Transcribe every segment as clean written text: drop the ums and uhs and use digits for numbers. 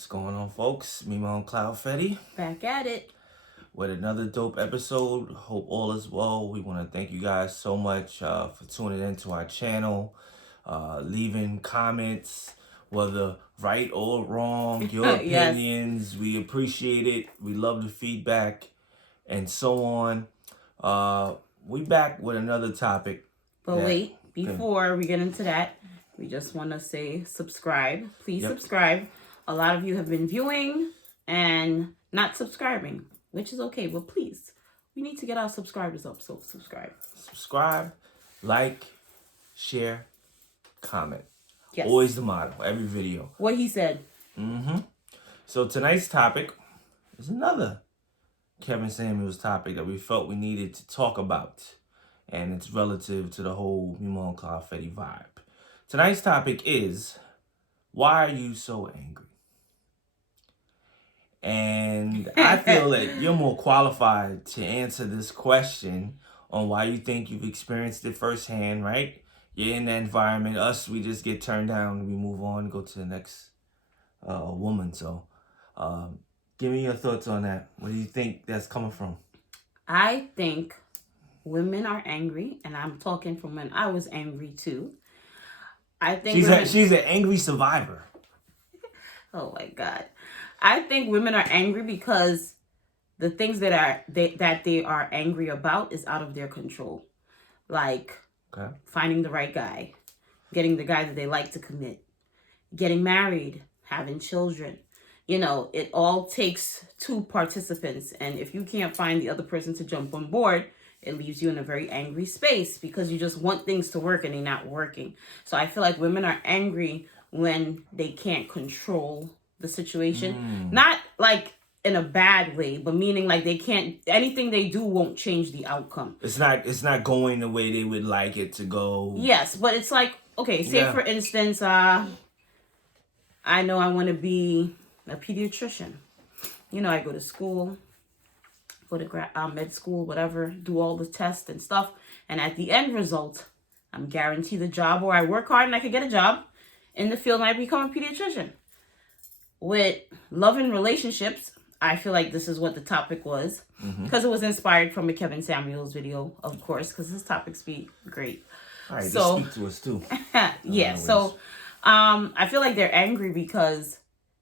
What's going on, folks? Me, my own Cloud Fetty, Back at it. with another dope episode. Hope all is well. We want to thank you guys so much for tuning into our channel, leaving comments, whether right or wrong, your Yes. opinions. We appreciate it. We love the feedback, and so on. We back with another topic. But wait, before we get into that, we just want to say subscribe. Please subscribe. A lot of you have been viewing and not subscribing, which is okay, but please, we need to get our subscribers up, so subscribe. Subscribe, like, share, comment. Yes. Always the motto, every video. What he said. So tonight's topic is another Kevin Samuels topic that we felt we needed to talk about. And it's relative to the whole Mimon Cloud Fetty vibe. Tonight's topic is, why are you so angry? And I feel that you're more qualified to answer this question on why you think you've experienced it firsthand, right? You're in that environment. Us, we just get turned down and we move on and go to the next woman. So give me your thoughts on that. Where do you think that's coming from? I think women are angry, and I'm talking from when I was angry too. I think she's an angry survivor. Oh my God. I think women are angry because the things that they are angry about is out of their control. Like finding the right guy, getting the guy that they like to commit, getting married, having children. You know, it all takes two participants. And if you can't find the other person to jump on board, it leaves you in a very angry space because you just want things to work and they're not working. So I feel like women are angry when they can't control the situation. Not like in a bad way, but meaning like they can't, anything they do won't change the outcome. It's not going the way they would like it to go. Yes, but it's like, okay, say for instance, I know I want to be a pediatrician. You know, I go to school, go to med school, whatever, do all the tests and stuff. And at the end result, I'm guaranteed a job, or I work hard and I could get a job in the field and I become a pediatrician. With love and relationships, I feel like this is what the topic was, because it was inspired from a Kevin Samuels video, of course, because his topics be great. All right, so speak to us too. Yeah, so I feel like they're angry because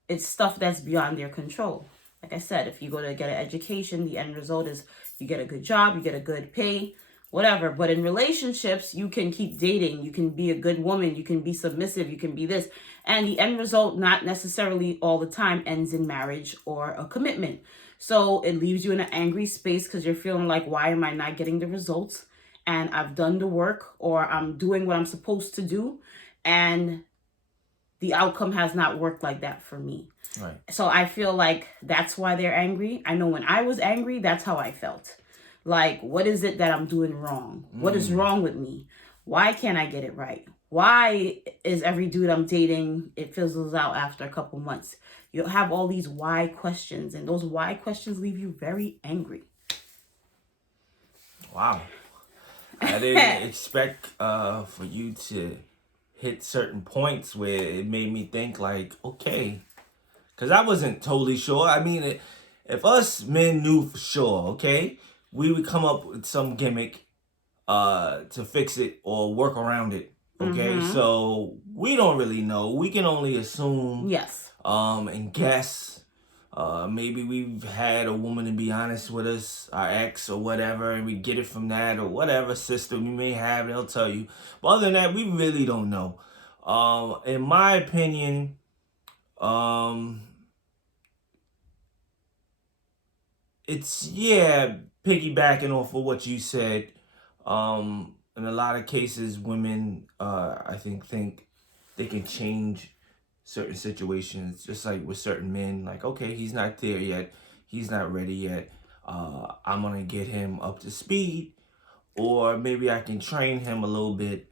it's stuff that's beyond their control. Like I said, if you go to get an education, the end result is you get a good job, you get a good pay, whatever. But in relationships, you can keep dating. You can be a good woman. You can be submissive. You can be this. And the end result, not necessarily all the time, ends in marriage or a commitment. So it leaves you in an angry space because you're feeling like, why am I not getting the results? And I've done the work, or I'm doing what I'm supposed to do, and the outcome has not worked like that for me. Right. So I feel like that's why they're angry. I know when I was angry, that's how I felt. Like, what is it that I'm doing wrong? What is wrong with me? Why can't I get it right? Why is every dude I'm dating, it fizzles out after a couple months? You'll have all these why questions, and those why questions leave you very angry. Wow. I didn't expect for you to hit certain points where it made me think like, okay, because I wasn't totally sure. I mean, if us men knew for sure, okay, we would come up with some gimmick to fix it or work around it. Okay, so we don't really know. We can only assume. Yes. And guess. Maybe we've had a woman to be honest with us, our ex or whatever, and we get it from that, or whatever system we may have, they'll tell you. But other than that, we really don't know. In my opinion, it's, piggybacking off of what you said. In a lot of cases, women, I think they can change certain situations, just like with certain men. Like, okay, he's not there yet. He's not ready yet. I'm going to get him up to speed. Or maybe I can train him a little bit,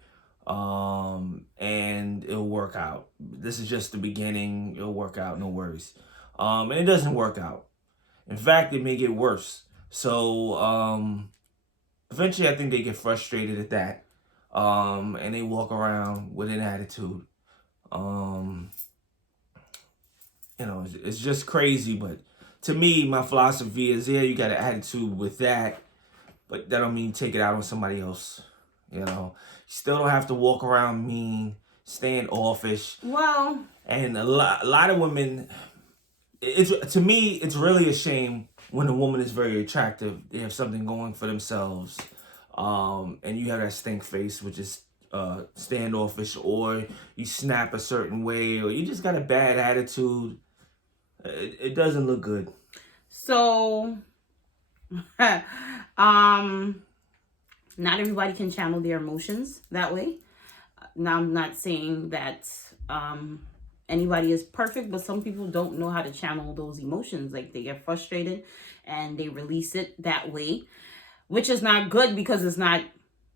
and it'll work out. This is just the beginning. It'll work out, no worries. And it doesn't work out. In fact, it may get worse. So, eventually, I think they get frustrated at that, and they walk around with an attitude. it's just crazy. But to me, my philosophy is, yeah, you got an attitude with that, but that don't mean take it out on somebody else. You still don't have to walk around mean, standoffish. Well, and a lot of women, to me, it's really a shame when a woman is very attractive. They have something going for themselves, and you have that stink face, which is standoffish, or you snap a certain way, or you just got a bad attitude. It doesn't look good. So, not everybody can channel their emotions that way. Now, I'm not saying that anybody is perfect, but some people don't know how to channel those emotions. Like, they get frustrated and they release it that way, which is not good, because it's not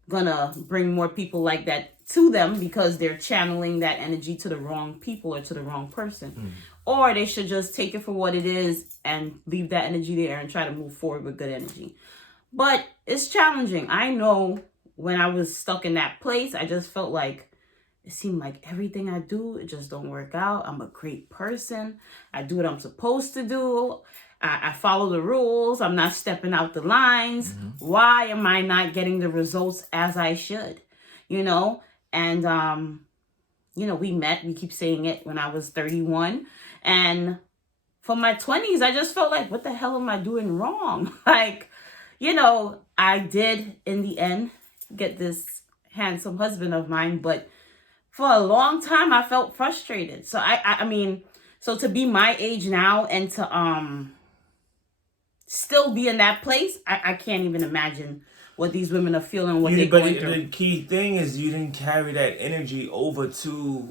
gonna bring more people like that to them, because they're channeling that energy to the wrong people or to the wrong person. Or they should just take it for what it is and leave that energy there and try to move forward with good energy. But it's challenging. I know when I was stuck in that place, I just felt like it seemed like everything I do, it just don't work out. I'm a great person. I do what I'm supposed to do. I follow the rules. I'm not stepping out the lines. Why am I not getting the results as I should? And, we met, we keep saying it, when I was 31. And for my 20s, I just felt like, what the hell am I doing wrong? I did, in the end, get this handsome husband of mine, but for a long time, I felt frustrated. So, so to be my age now and to still be in that place, I can't even imagine what these women are feeling, what they're going through. The key thing is you didn't carry that energy over to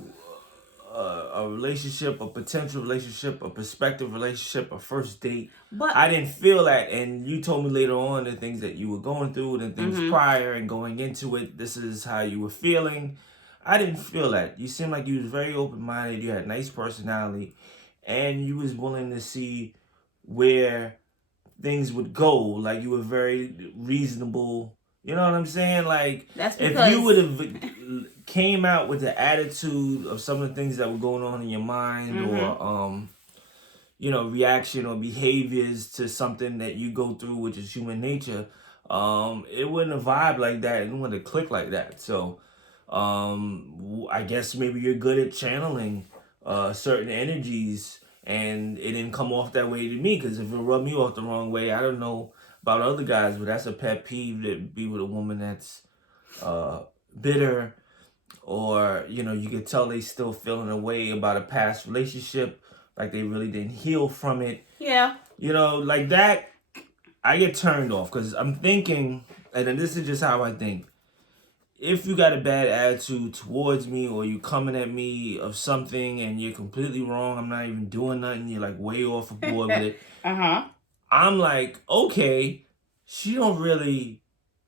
a relationship, a potential relationship, a prospective relationship, a first date. But I didn't feel that, and you told me later on the things that you were going through, and things prior, and going into it, this is how you were feeling. I didn't feel that. You seemed like you was very open-minded. You had a nice personality, and you was willing to see where things would go. Like, you were very reasonable. You know what I'm saying? Like, that's because if you would have came out with the attitude of some of the things that were going on in your mind, or reaction or behaviors to something that you go through, which is human nature, it wouldn't have vibed like that. It wouldn't have clicked like that. So I guess maybe you're good at channeling certain energies, and it didn't come off that way to me, because if it rubbed me off the wrong way, I don't know about other guys, but that's a pet peeve, to be with a woman that's bitter, or you could tell they still feeling a way about a past relationship, like they really didn't heal from it. Yeah. Like that, I get turned off, because I'm thinking, and then this is just how I think, if you got a bad attitude towards me, or you coming at me of something and you're completely wrong, I'm not even doing nothing, you're like way off the board with it. I'm like, okay, she don't really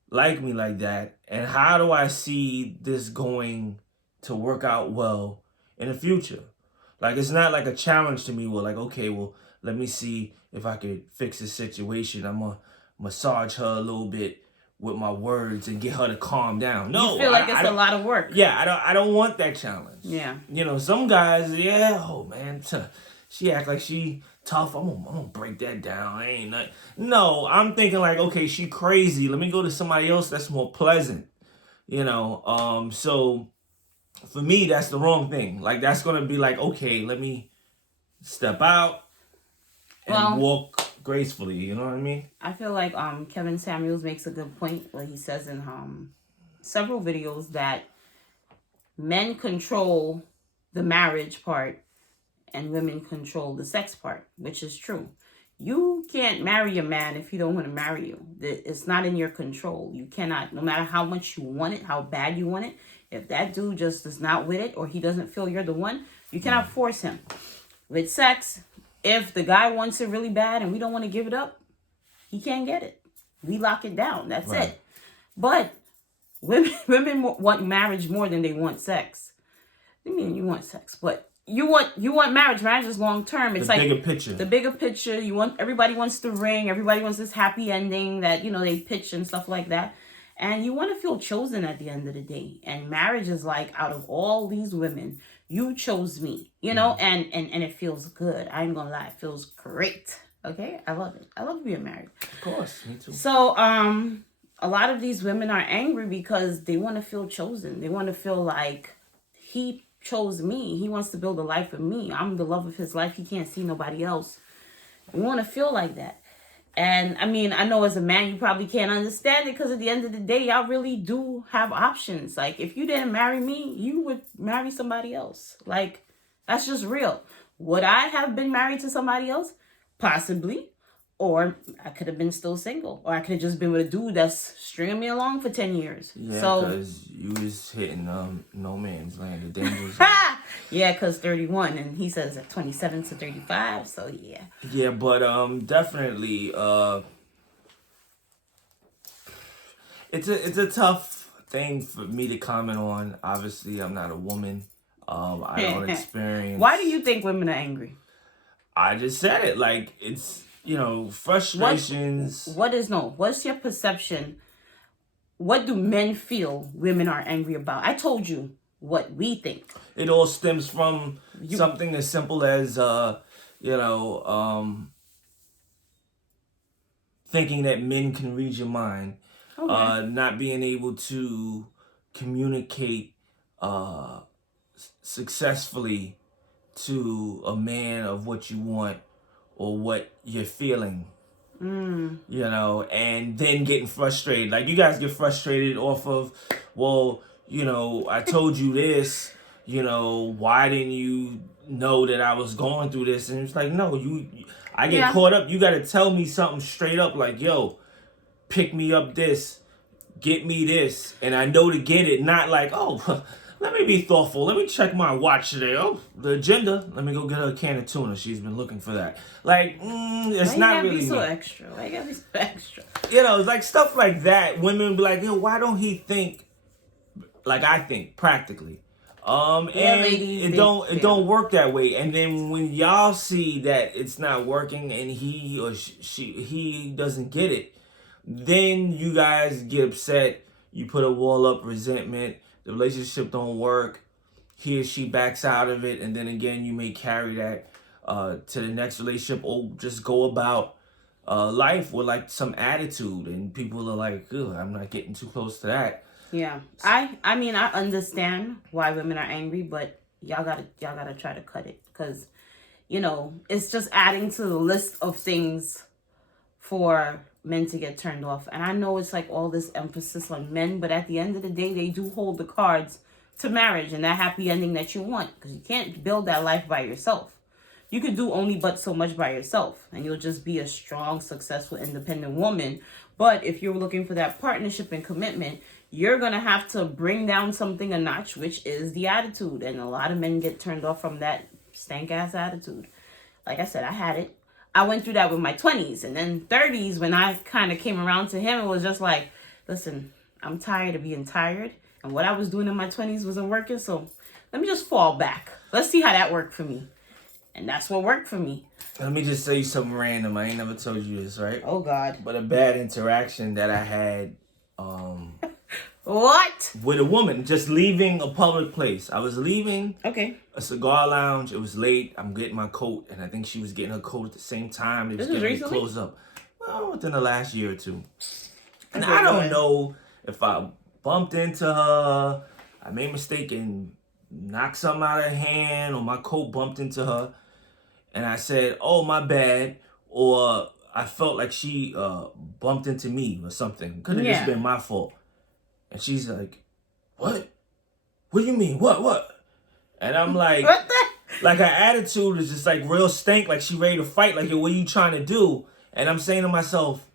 like me like that, and how do I see this going to work out well in the future? Like, it's not like a challenge to me. Well, like, okay, well, let me see if I could fix this situation. I'm gonna massage her a little bit with my words and get her to calm down. No, you feel like it's a lot of work. Yeah, I don't want that challenge. Yeah. Some guys, oh man, she act like she tough. I'm gonna break that down. I ain't not. No, I'm thinking like, okay, she crazy. Let me go to somebody else that's more pleasant. So for me, that's the wrong thing. Like, that's gonna be like, okay, let me step out and walk gracefully. You know what I mean? I feel like Kevin Samuels makes a good point where he says in several videos that men control the marriage part and women control the sex part, which is true. You can't marry a man if he don't want to marry you. It's not in your control. You cannot, no matter how much you want it, how bad you want it, if that dude just is not with it, or he doesn't feel you're the one, you cannot force him. With sex, if the guy wants it really bad and we don't want to give it up, he can't get it. We lock it down. That's it. But women want marriage more than they want sex. I mean, you want sex, but you want marriage. Marriage is long term. It's like the bigger picture. The bigger picture. Everybody wants the ring. Everybody wants this happy ending that they pitch and stuff like that. And you want to feel chosen at the end of the day. And marriage is like, out of all these women, You chose me, you know, and it feels good. I ain't gonna lie, it feels great. Okay, I love it. I love being married. Of course, me too. So, a lot of these women are angry because they want to feel chosen. They want to feel like he chose me. He wants to build a life with me. I'm the love of his life. He can't see nobody else. We want to feel like that. And I mean, I know as a man, you probably can't understand it because at the end of the day, y'all really do have options. Like, if you didn't marry me, you would marry somebody else. Like, that's just real. Would I have been married to somebody else? Possibly. Or I could have been still single. Or I could have just been with a dude that's stringing me along for 10 years. Yeah, so because you was hitting no man's land, the dangerous. Yeah, because 31, and he says at 27 to 35, so yeah. Yeah, but definitely, it's a tough thing for me to comment on. Obviously, I'm not a woman. I don't experience. Why do you think women are angry? I just said it. Like, it's, frustrations. What's your perception? What do men feel women are angry about? I told you what we think. It all stems from something as simple as, thinking that men can read your mind. Okay. Not being able to communicate successfully to a man of what you want or what you're feeling. And then getting frustrated. Like, you guys get frustrated off of, well, I told you this, why didn't you know that I was going through this? And it's like, no, I get caught up. You got to tell me something straight up, like, yo, pick me up this, get me this. And I know to get it, not like, oh, let me be thoughtful. Let me check my watch today. Oh, the agenda. Let me go get her a can of tuna. She's been looking for that. Like, it's not really. Why you gotta be so extra? Why you gotta be so extra? It's like stuff like that. Women be like, yo, why don't he think like I think practically? Ladies, it don't work that way. And then when y'all see that it's not working and he or he doesn't get it, then you guys get upset. You put a wall up, resentment. The relationship don't work. He or she backs out of it, and then again you may carry that to the next relationship, or just go about life with like some attitude, and people are like, "Ugh, I'm not getting too close to that." Yeah, I mean I understand why women are angry, but y'all gotta try to cut it, because it's just adding to the list of things for men to get turned off. And I know it's like all this emphasis on men, but at the end of the day, they do hold the cards to marriage and that happy ending that you want, because you can't build that life by yourself. You could do only but so much by yourself, and you'll just be a strong, successful, independent woman. But if you're looking for that partnership and commitment, you're going to have to bring down something a notch, which is the attitude. And a lot of men get turned off from that stank ass attitude. Like I said, I had it. I went through that with my 20s, and then 30s, when I kind of came around to him, it was just like, listen, I'm tired of being tired, and what I was doing in my 20s wasn't working, so let me just fall back. Let's see how that worked for me. And that's what worked for me. Let me just say something random. I ain't never told you this, right? Oh, God. But a bad interaction that I had What? with a woman, just leaving a public place. I was leaving a cigar lounge. It was late. I'm getting my coat, and I think she was getting her coat at the same time. It was getting ready to close up. Well, within the last year or two. And I don't know if I bumped into her, I made a mistake and knocked something out of her hand, or my coat bumped into her, and I said, oh, my bad, or I felt like she bumped into me or something. Could have just been my fault. And she's like, what? What do you mean? What? And I'm like, what the? Like, her attitude is just like real stank, like she ready to fight, like, yo, what are you trying to do? And I'm saying to myself,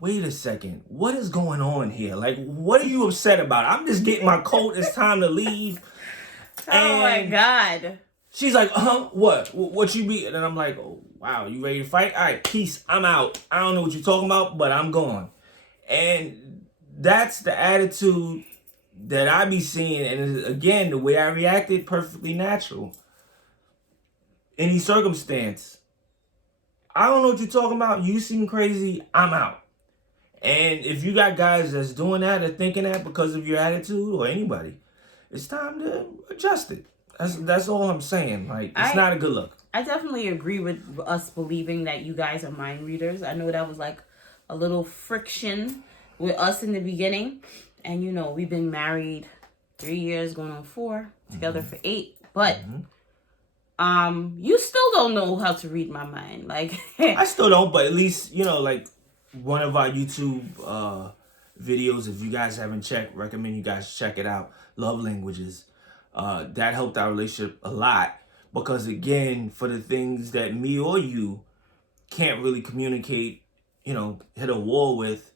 wait a second, what is going on here? Like, what are you upset about? I'm just getting my coat, it's time to leave. Oh my God. She's like, what you be? And I'm like, oh, wow, you ready to fight? All right, peace, I'm out. I don't know what you're talking about, but I'm gone. And that's the attitude that I be seeing. And again, the way I reacted, perfectly natural. Any circumstance. I don't know what you're talking about. You seem crazy. I'm out. And if you got guys that's doing that or thinking that because of your attitude, or anybody, it's time to adjust it. That's all I'm saying. Like, it's not a good look. I definitely agree with us believing that you guys are mind readers. I know that was like a little friction with us in the beginning. And you know, we've been married 3 years, going on 4, together for 8. But you still don't know how to read my mind. Like I still don't, but at least, you know, like one of our YouTube videos, if you guys haven't checked, recommend you guys check it out. Love Languages. That helped our relationship a lot. Because again, for the things that me or you can't really communicate, you know, hit a wall with,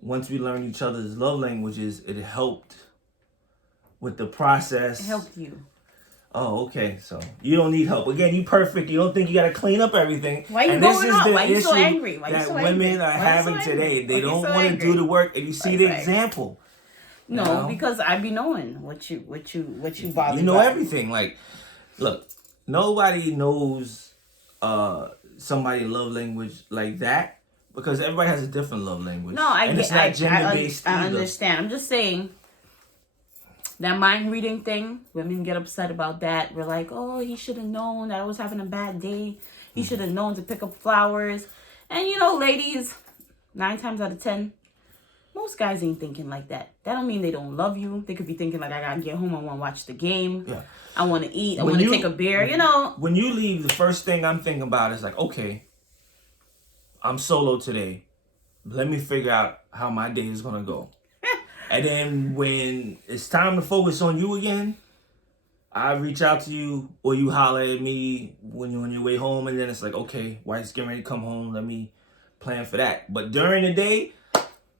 once we learned each other's love languages, it helped with the process. It helped you. Oh, okay. So you don't need help. Again, you perfect. You don't think you got to clean up everything. Why you going on? Why you so angry? Why you so angry? That women are having today. They don't want to do the work, and you see the example. No, because I be knowing what you bother. You know everything. Like, look. Nobody knows somebody's love language like that because everybody has a different love language. No, and it's not gender-based I either. understand. I'm just saying that mind reading thing, women get upset about that. We're like, oh, he should have known that I was having a bad day. He should have known to pick up flowers. And you know, ladies, 9 times out of 10, most guys ain't thinking like that. That don't mean they don't love you. They could be thinking like, I gotta get home, I want to watch the game. Yeah. I want to eat. I want to take a beer. You know. When you leave, the first thing I'm thinking about is like, okay, I'm solo today. Let me figure out how my day is gonna go. And then when it's time to focus on you again, I reach out to you or you holler at me when you're on your way home, and then it's like, okay, wife's getting ready to come home. Let me plan for that. But during the day,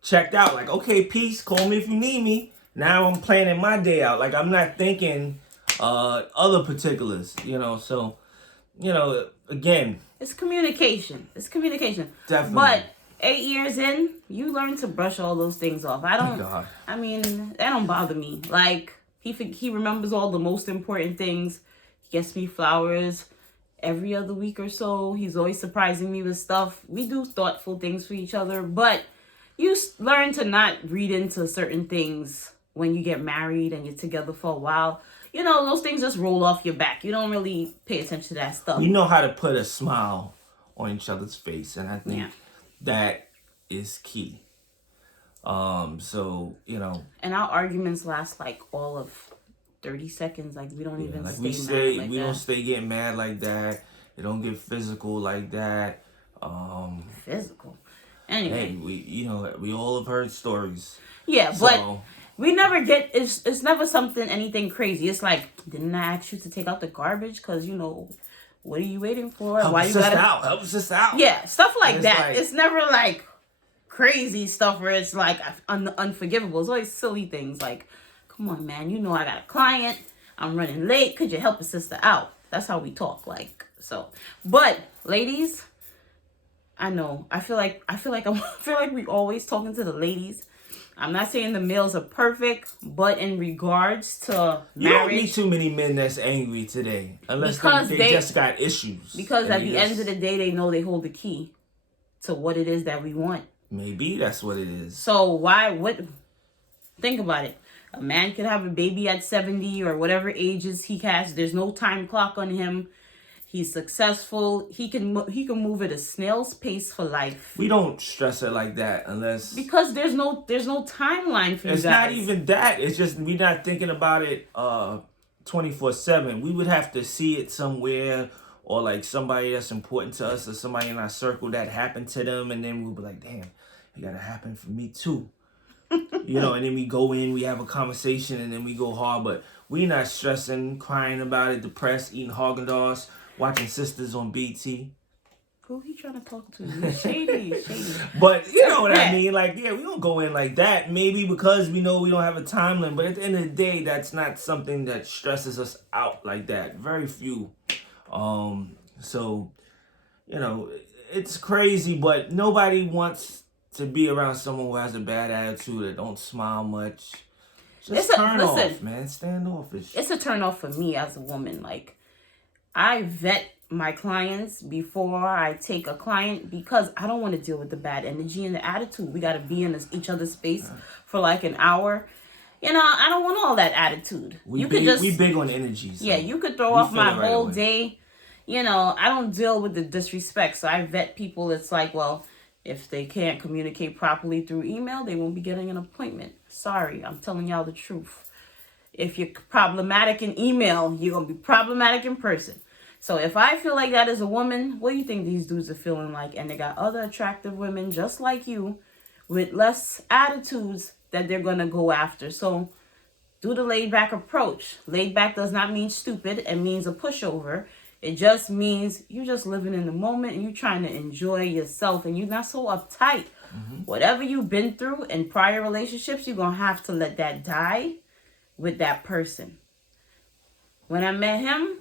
checked out. Like, okay, peace. Call me if you need me. Now I'm planning my day out. Like, I'm not thinking other particulars, you know. So, you know, again, it's communication. Definitely. But 8 years in, you learn to brush all those things off. I mean, that don't bother me. Like, he remembers all the most important things. He gets me flowers every other week or so. He's always surprising me with stuff. We do thoughtful things for each other, but you learn to not read into certain things when you get married and you're together for a while. You know, those things just roll off your back. You don't really pay attention to that stuff. You know how to put a smile on each other's face, and I think that is key. So, you know. And our arguments last like all of 30 seconds. Like, we don't even like stay mad like we that. don't stay getting mad like that. It don't get physical like that. Physical. Anyway, hey, we all have heard stories. Yeah, so, but we never get. It's never anything crazy. It's like, didn't I ask you to take out the garbage? Because you know, what are you waiting for? Help us out. Yeah, stuff like that. It's never like crazy stuff where it's like unforgivable. It's always silly things like, come on, man. You know I got a client. I'm running late. Could you help a sister out? That's how we talk. Like so. But ladies, I know. I feel like we always talking to the ladies. I'm not saying the males are perfect, but in regards to marriage, you don't need too many men that's angry today, unless they just got issues. Because at the end of the day, they know they hold the key to what it is that we want. Maybe that's what it is. So think about it. A man could have a baby at 70 or whatever ages he has. There's no time clock on him. He's successful. He can move at a snail's pace for life. We don't stress it like that because there's no timeline for you guys. It's not even that. It's just we're not thinking about it 24/7. We would have to see it somewhere, or like somebody that's important to us, or somebody in our circle that happened to them, and then we'll be like, damn, it gotta happen for me too. You know, and then we go in, we have a conversation, and then we go hard. But we're not stressing, crying about it, depressed, eating Haagen-Dazs, watching Sisters on BT. Who he trying to talk to? Shady. But you know what I mean? Like, yeah, we don't go in like that. Maybe because we know we don't have a timeline. But at the end of the day, that's not something that stresses us out like that. Very few. So, you know, it's crazy, but nobody wants to be around someone who has a bad attitude, that don't smile much. Just turn off, man. Standoffish. It's a turn off for me as a woman. Like, I vet my clients before I take a client because I don't want to deal with the bad energy and the attitude. We got to be in each other's space for like an hour. I don't want all that attitude. We big on energy. So yeah, you could throw off my whole day. I don't deal with the disrespect. So I vet people. It's like, well, if they can't communicate properly through email, they won't be getting an appointment. Sorry, I'm telling y'all the truth. If you're problematic in email, you're going to be problematic in person. So if I feel like that as a woman, what do you think these dudes are feeling like? And they got other attractive women just like you with less attitudes that they're going to go after. So do the laid back approach. Laid back does not mean stupid. It means a pushover. It just means you're just living in the moment and you're trying to enjoy yourself and you're not so uptight. Whatever you've been through in prior relationships, you're going to have to let that die with that person. When I met him,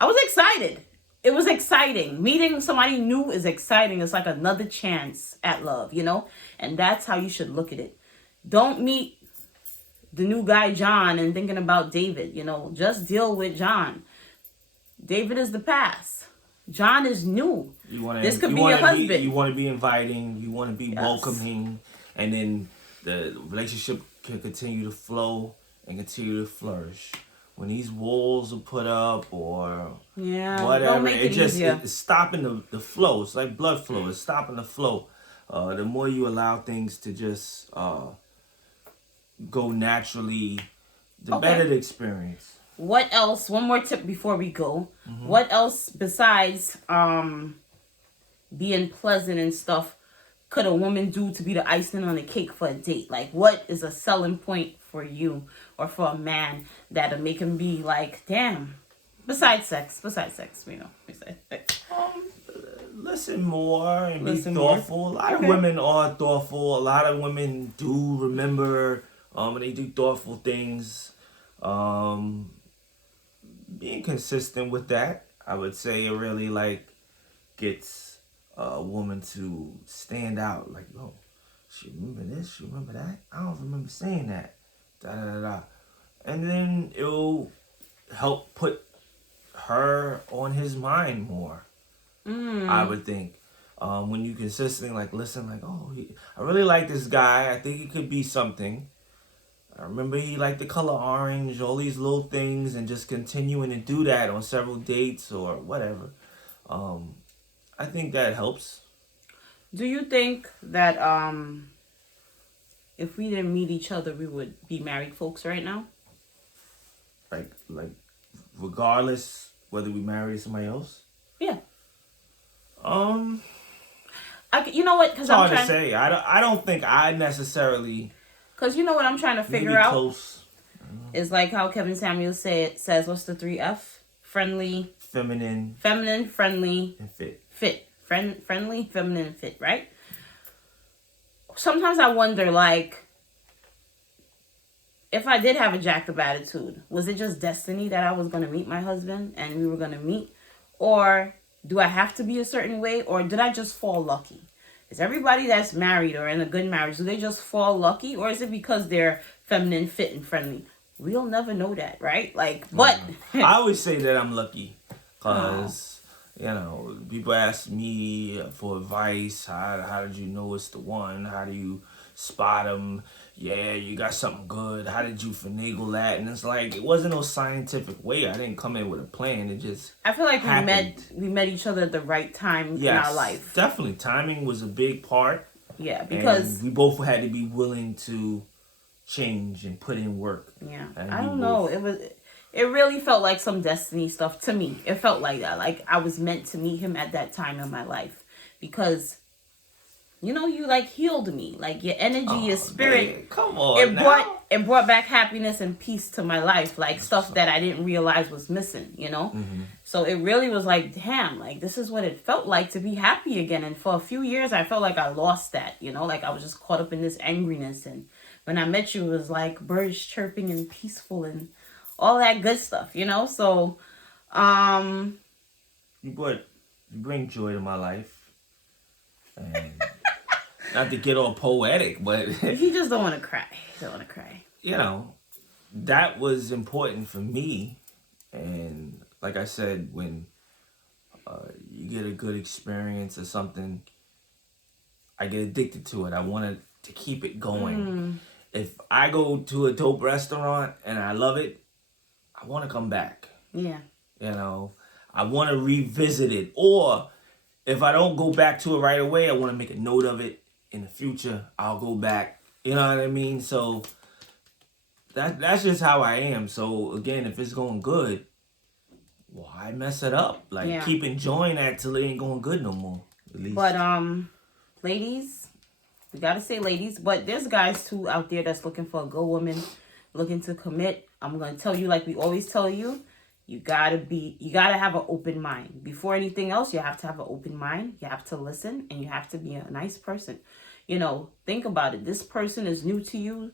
I was excited. It was exciting. Meeting somebody new is exciting. It's like another chance at love, And that's how you should look at it. Don't meet the new guy, John, and thinking about David, Just deal with John. David is the past. John is new. This could be your husband. You want to be inviting. You want to be welcoming. And then the relationship can continue to flow and continue to flourish. When these walls are put up or whatever, it's stopping the flow. It's like blood flow. It's stopping the flow. The more you allow things to just go naturally, the better the experience. What else? One more tip before we go. What else besides being pleasant and stuff could a woman do to be the icing on the cake for a date? Like, what is a selling point for you or for a man that'll make him be like, damn? Besides sex, besides sex. Listen more and be thoughtful. A lot of women are thoughtful. A lot of women do remember and they do thoughtful things. Being consistent with that, I would say it really gets a woman to stand out. Like, oh, she remember this, she remember that. I don't remember saying that. Da da da da. And then it'll help put her on his mind more. I would think. When you consistently listen, I really like this guy. I think he could be something. I remember he liked the color orange, all these little things, and just continuing to do that on several dates or whatever. I think that helps. Do you think that if we didn't meet each other, we would be married folks right now? Like regardless whether we marry somebody else? Yeah. You know what? Because I'm hard to say. I don't think I necessarily. Because you know what I'm trying to figure out? Close. Is like how Kevin Samuels says, what's the 3F? Friendly. Feminine, friendly. And fit. Friendly, feminine, and fit, right? Sometimes I wonder, if I did have a jacked up attitude, was it just destiny that I was going to meet my husband and we were going to meet? Or do I have to be a certain way? Or did I just fall lucky? Is everybody that's married or in a good marriage, do they just fall lucky? Or is it because they're feminine, fit, and friendly? We'll never know that, right? But... I always say that I'm lucky. Because, people ask me for advice. How did you know it's the one? How do you spot them? Yeah, you got something good. How did you finagle that? And it's it wasn't no scientific way. I didn't come in with a plan. It just I feel like we met each other at the right time in our life. Definitely. Timing was a big part. Yeah, because... And we both had to be willing to change and put in work. Yeah. I don't know. It really felt like some destiny stuff to me. It felt like that. I was meant to meet him at that time in my life. Because... you healed me. Your energy, your spirit. Man, come on, it brought back happiness and peace to my life. Stuff that I didn't realize was missing, So it really was damn, this is what it felt like to be happy again. And for a few years, I felt like I lost that, I was just caught up in this angriness. And when I met you, it was birds chirping and peaceful and all that good stuff, So, you bring joy to my life. And... not to get all poetic, but... he just don't want to cry. That was important for me. And like I said, when you get a good experience or something, I get addicted to it. I wanted to keep it going. if I go to a dope restaurant and I love it, I want to come back. Yeah. You know, I want to revisit it. Or if I don't go back to it right away, I want to make a note of it. In the future, I'll go back. You know what I mean? So that's just how I am. So again, if it's going good, why mess it up? Like, keep enjoying that till it ain't going good no more. At least. But ladies, we gotta say ladies, but there's guys too out there that's looking for a good woman, looking to commit. I'm gonna tell you, like we always tell you, you gotta have an open mind. Before anything else, you have to have an open mind. You have to listen, and you have to be a nice person. You know, think about it. This person is new to you.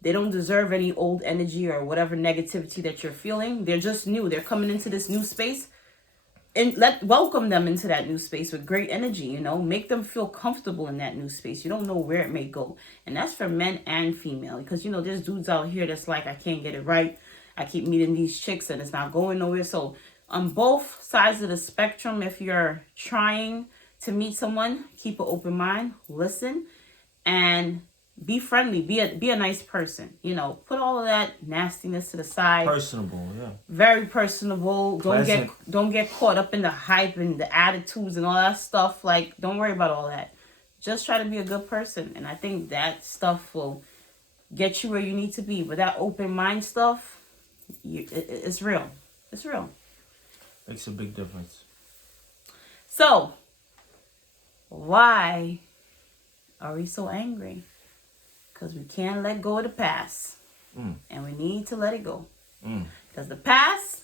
They don't deserve any old energy or whatever negativity that you're feeling. They're just new. They're coming into this new space. And welcome them into that new space with great energy, you know. Make them feel comfortable in that new space. You don't know where it may go. And that's for men and female. Because, you know, there's dudes out here that's like, I can't get it right. I keep meeting these chicks and it's not going nowhere. So on both sides of the spectrum, if you're trying to meet someone, keep an open mind, listen, and be friendly. Be a nice person. You know, put all of that nastiness to the side. Personable, yeah. Very personable. Don't get caught up in the hype and the attitudes and all that stuff. Like, don't worry about all that. Just try to be a good person, and I think that stuff will get you where you need to be. But that open mind stuff, it's real. It's real. Makes a big difference. So, why are we so angry? Because we can't let go of the past. And we need to let it go. Because the past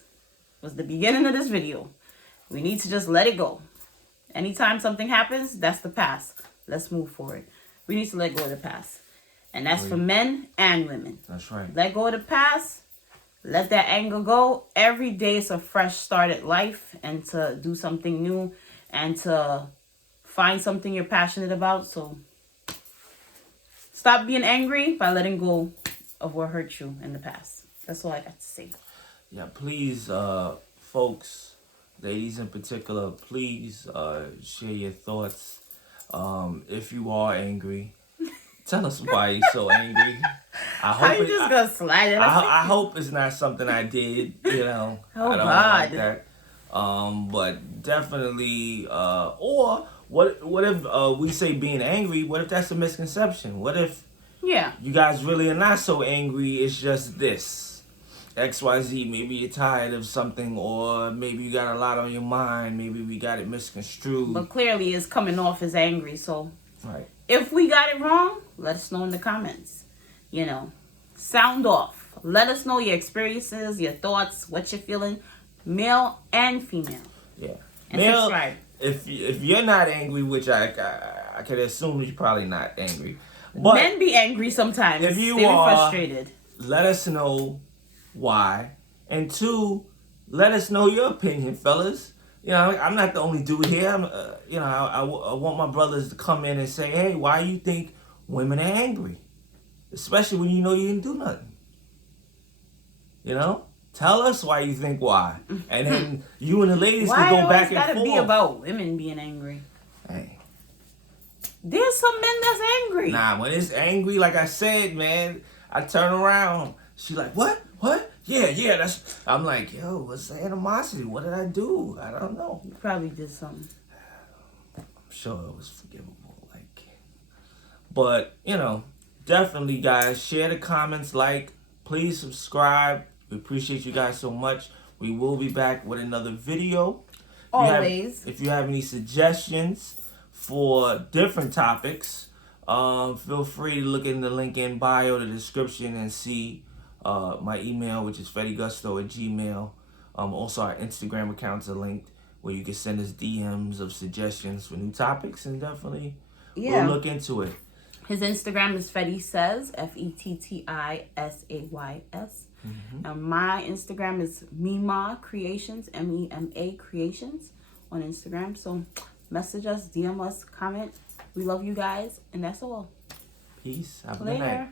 was the beginning of this video. We need to just let it go. Anytime something happens, that's the past. Let's move forward. We need to let go of the past. And that's for men and women. That's right. Let go of the past. Let that anger go. Every day is a fresh start at life. And to do something new. And to find something you're passionate about. So stop being angry by letting go of what hurt you in the past. That's all I got to say. Yeah, please, folks, ladies in particular, please share your thoughts. If you are angry, tell us why you're so angry. I hope How you just gonna slide it? I hope it's not something I did, you know. Oh, I don't God. like that. But definitely, or what if we say being angry? What if that's a misconception? What if you guys really are not so angry? It's just this XYZ. Maybe you're tired of something, or maybe you got a lot on your mind. Maybe we got it misconstrued. But clearly, it's coming off as angry. So right. If we got it wrong, let us know in the comments. You know, sound off. Let us know your experiences, your thoughts, what you're feeling, male and female. Yeah. And male, subscribe. If you're not angry, which I could assume you're probably not angry. But men be angry sometimes. If you they are, frustrated. Let us know why. And 2, let us know your opinion, fellas. You know, I'm not the only dude here. I want my brothers to come in and say, hey, why you think women are angry? Especially when you know you didn't do nothing. You know? Tell us why you think why. And then you and the ladies can go back and forth. Why it gotta be about women being angry? Hey. There's some men that's angry. Nah, when it's angry, like I said, man, I turn around. She like, what? What? Yeah, that's... I'm like, yo, what's the animosity? What did I do? I don't know. You probably did something. I'm sure it was forgivable. But, you know, definitely, guys, share the comments, please subscribe. We appreciate you guys so much. We will be back with another video. Always. If you have any suggestions for different topics, feel free to look in the link in bio, the description, and see my email, which is fedigusto@gmail.com. Also, our Instagram accounts are linked where you can send us DMs of suggestions for new topics, and definitely we'll look into it. His Instagram is Fetty Says, FETTISAYS. And my Instagram is Mema Creations, MEMA Creations on Instagram. So message us, DM us, comment. We love you guys, and that's all. Peace. Have a good night.